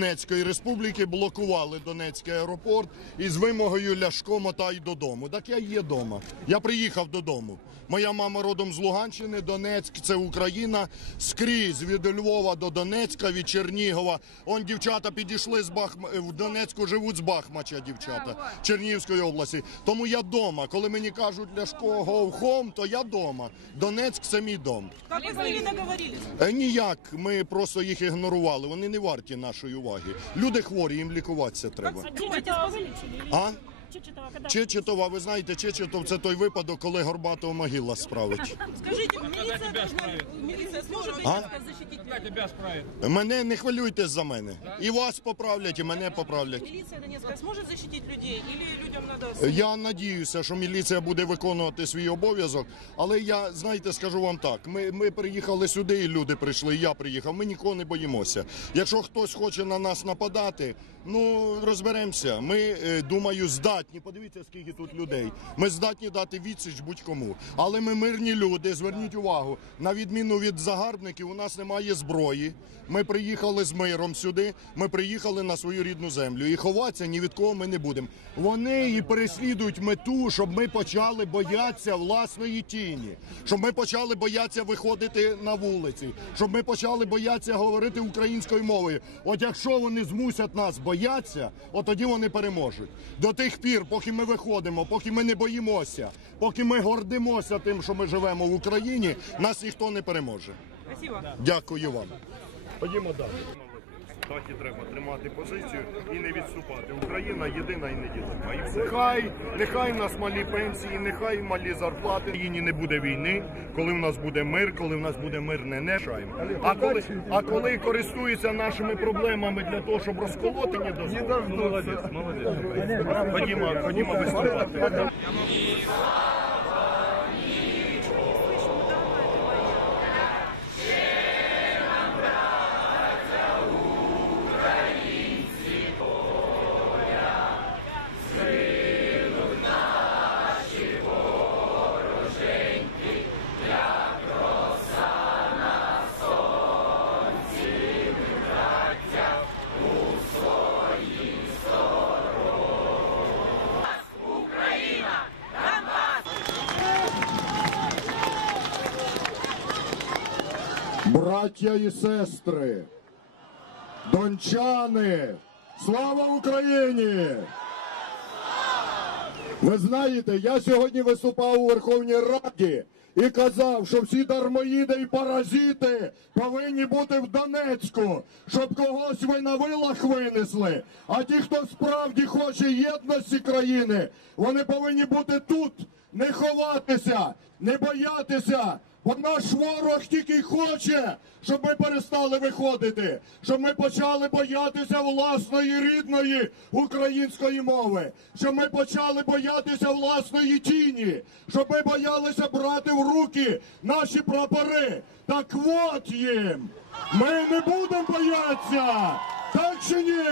Донецької республіки блокували Донецький аеропорт із вимогою Ляшко мотай додому. Так я є дома. Я приїхав додому. Моя мама родом з Луганщини, Донецьк це Україна. Скрізь від Львова до Донецька, від Чернігова. Он дівчата підійшли з Бахма в Донецьку, живуть з Бахмача, дівчата Чернігівської області. Тому я дома. Коли мені кажуть Ляшко home, то я дома. Донецьк це мій дом. Вы с ними договорились? Е, Ніяк, ми просто їх ігнорували. Вони не варті нашої уваги. Люди хворі, їм лікуватися треба. А? Чечетова когда? Чечетова, ви знаєте, Чечетов це той випадок, коли Горбатого могила справить. Скажите, милиция, должна, милиция сможет А? защитить? Как тебя справит? Мене не хвилюйтесь за мене. І вас поправлять, і мене поправлять. Милиция Донецкая сможет защитить людей? Или людям надо... Я надіюся, що міліція буде виконувати свій обов'язок. Але я, знаєте, скажу вам так: ми, ми приїхали сюди, і люди прийшли. і Я приїхав. Ми нікого не боїмося. Якщо хтось хоче на нас нападати, ну розберемося. Ми е, думаю, здатні. Подивіться, скільки тут людей. Ми здатні дати відсіч будь-кому. Але ми мирні люди. Зверніть увагу, на відміну від загарбників, у нас немає зброї. Ми приїхали з миром сюди. Ми приїхали на свою рідну землю. І ховатися ні від кого ми не будемо. Вони і переслідують мету, щоб ми почали боятися власної тіні, щоб ми почали боятися виходити на вулиці, щоб ми почали боятися говорити українською мовою. От якщо вони змусять нас боятися, от тоді вони переможуть. До тих пір, поки ми виходимо, поки ми не боїмося, поки ми гордимося тим, що ми живемо в Україні, нас ніхто не переможе. Дякую вам. Ходімо далі. Так і треба тримати позицію і не відступати. Україна єдина і неділима. І все. Нехай, нехай в нас малі пенсії, нехай малі зарплати. В Україні не буде війни, коли в нас буде мир, коли в нас буде мирне нешаємо. А коли, а коли користуються нашими проблемами для того, щоб розколоти, не дозволять. Молодець, молодець. Ходімо, ходімо виступати. Браття і сестри, дончани, слава Україні! Ви знаєте, я сьогодні виступав у Верховній Раді і казав, що всі дармоїди і паразити повинні бути в Донецьку, щоб когось ви на вилах винесли. А ті, хто справді хоче єдності країни, вони повинні бути тут, не ховатися, не боятися. Бо наш ворог тільки й хоче, щоб ми перестали виходити, щоб ми почали боятися власної рідної української мови, щоб ми почали боятися власної тіні, щоб ми боялися брати в руки наші прапори. Так от їм! Ми не будемо боятися! Так чи ні?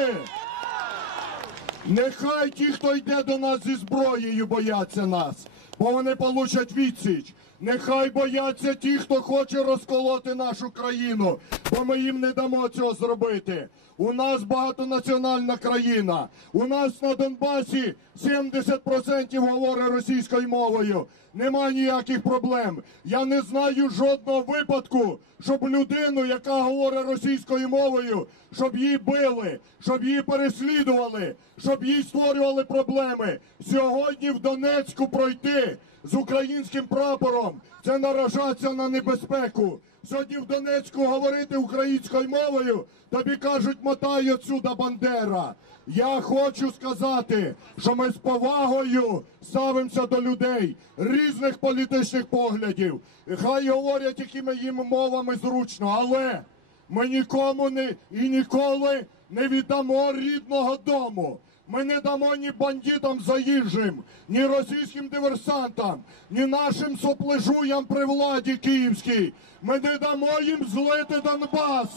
Нехай ті, хто йде до нас зі зброєю, бояться нас, бо вони получать відсіч. Нехай бояться ті, хто хоче розколоти нашу країну, бо ми їм не дамо цього зробити. У нас багатонаціональна країна. У нас на Донбасі 70% говорить російською мовою. Нема ніяких проблем. Я не знаю жодного випадку, щоб людину, яка говорить російською мовою, щоб її били, щоб її переслідували, щоб їй створювали проблеми. Сьогодні в Донецьку пройти з українським прапором це наражатися на небезпеку. Сьогодні в Донецьку говорити українською мовою, тобі кажуть, мотай отсюда Бандера. Я хочу сказати, що ми з повагою ставимося до людей різних політичних поглядів. Хай говорять, якими їм мовами зручно, але ми нікому не і ніколи не віддамо рідного дому. Ми не дамо ні бандитам заїжджим, ні російським диверсантам, ні нашим соплежуям при владі київській. Ми не дамо їм злити Донбас.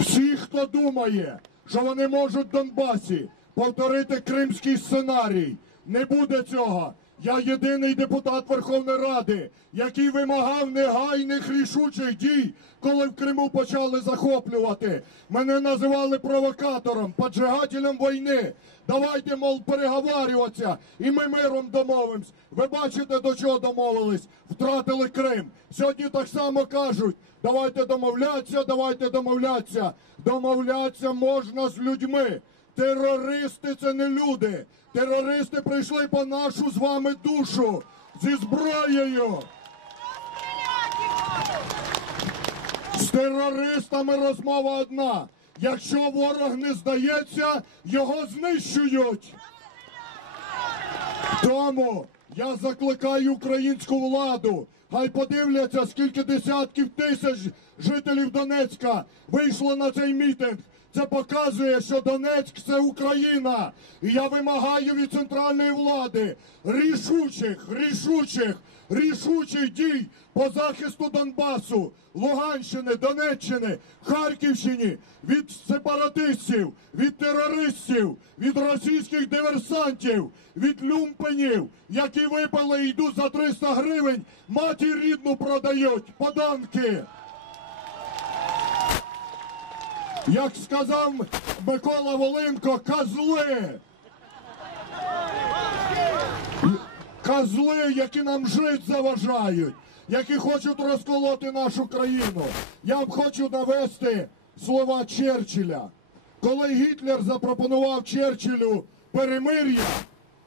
Всі, хто думає, що вони можуть в Донбасі повторити кримський сценарій, не буде цього. Я єдиний депутат Верховної Ради, який вимагав негайних рішучих дій, коли в Криму почали захоплювати. Мене називали провокатором, поджигателем війни. Давайте, мов, переговарюватися, і ми миром домовимось. Ви бачите, до чого домовились? Втратили Крим. Сьогодні так само кажуть: давайте домовлятися, давайте домовлятися. Домовлятися можна з людьми. Терористи це не люди. Терористи прийшли по нашу з вами душу зі зброєю. З терористами розмова одна. Якщо ворог не здається, його знищують. Тому я закликаю українську владу. Хай подивляться, скільки десятків тисяч жителів Донецька вийшло на цей мітинг. Це показує, що Донецьк це Україна. І я вимагаю від центральної влади рішучих, рішучих, рішучих дій по захисту Донбасу, Луганщини, Донеччини, Харківщині від сепаратистів, від терористів, від російських диверсантів, від люмпенів, які випали і йдуть за 300 гривень, матір рідну продають, поданки. Як сказав Микола Волинко, козли. Козли, які нам жити заважають, які хочуть розколоти нашу країну. Я вам хочу навести слова Черчилля. Коли Гітлер запропонував Черчиллю перемир'я,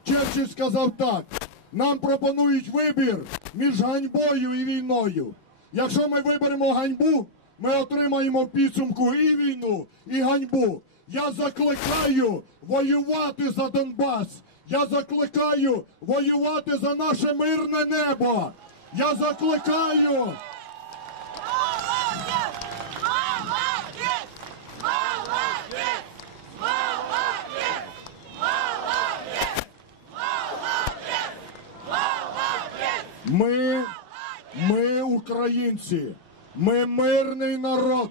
Черчилль сказав так: нам пропонують вибір між ганьбою і війною. Якщо ми виберемо ганьбу, ми отримаємо в підсумку і війну, і ганьбу. Я закликаю воювати за Донбас. Я закликаю воювати за наше мирне небо. Я закликаю. Ми, ми українці, ми мирний народ.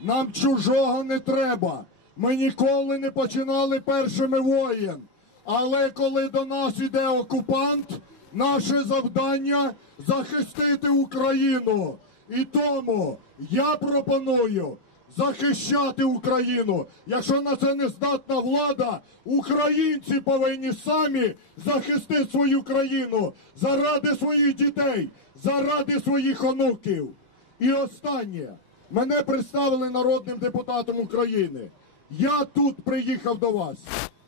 Нам чужого не треба. Ми ніколи не починали першими воєн. Але коли до нас іде окупант, наше завдання захистити Україну. І тому я пропоную захищати Україну. Якщо на це не здатна влада, українці повинні самі захистити свою країну заради своїх дітей, заради своїх онуків. І останнє. Мене представили народним депутатом України. Я тут приїхав до вас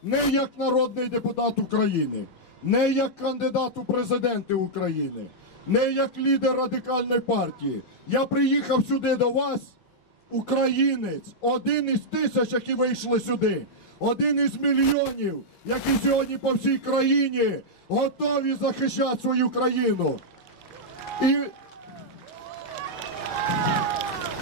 не як народний депутат України, не як кандидат у президенти України, не як лідер радикальної партії. Я приїхав сюди до вас, українець, один із тисяч, які вийшли сюди, один із мільйонів, які сьогодні по всій країні готові захищати свою країну. І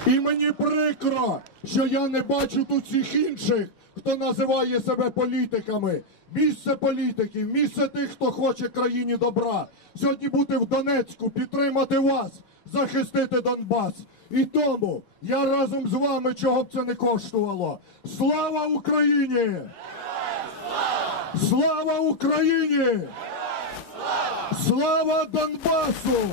і мені прикро, що я не бачу тут всіх інших, хто називає себе політиками. Місце політиків, місце тих, хто хоче країні добра. Сьогодні бути в Донецьку, підтримати вас, захистити Донбас. І тому я разом з вами, чого б це не коштувало. Слава Україні! Слава Україні! Слава Донбасу!